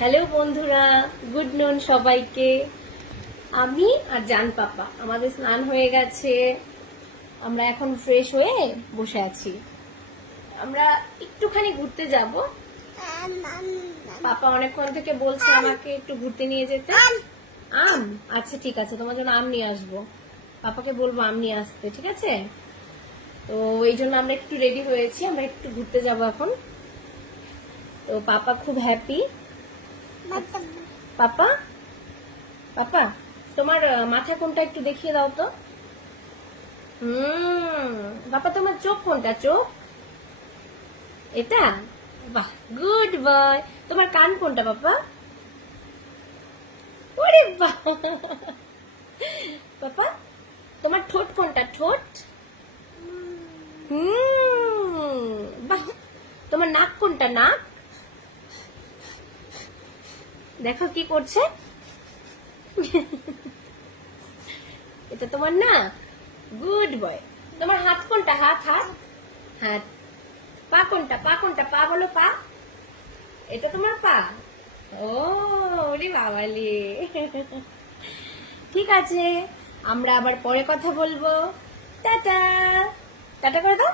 Hello বন্ধুরা, good নুন সবাইকে। আমি আর জান পাপা আমাদের স্নান হয়ে গেছে, আমরা এখন ফ্রেশ হয়ে বসে আছি। আমরা একটুখানি ঘুরতে যাব। পাপা অনেকক্ষণ থেকে বলছে আমাকে একটু ঘুরতে নিয়ে যেতে। আম? আচ্ছা ঠিক আছে, তোমার জন্য আম নিয়ে আসবো। পাপাকে বলবো আম নিয়ে আসতে, ঠিক আছে? তো এই জন্য আমরা একটু রেডি হয়েছি, আমরা একটু ঘুরতে যাব এখন। তো পাপা খুব হ্যাপি। পাপা পাপা তোমার মাথা কোনটা একটু দেখিয়ে দাও তো। পাপা তোমার চোখ কোনটা? চোখ এটা? বাহ, গুড বয়। তোমার কান কোনটা পাপা? ওরে বাহ। পাপা তোমার ঠোঁট কোনটা? ঠোঁট? বাহ। তোমার নাক কোনটা? নাক? দেখো কি করছে। এটা তোমার নাক। Good boy. তোমার হাত কোনটা? হাত হাত হাত। পা কোনটা? পা কোনটা? পা বলো, পা। এটা তোমার পা? ও ওরে বাবালে। ঠিক আছে, আমরা আবার পরে কথা বলবো। টাটা। টাটা করে দাও।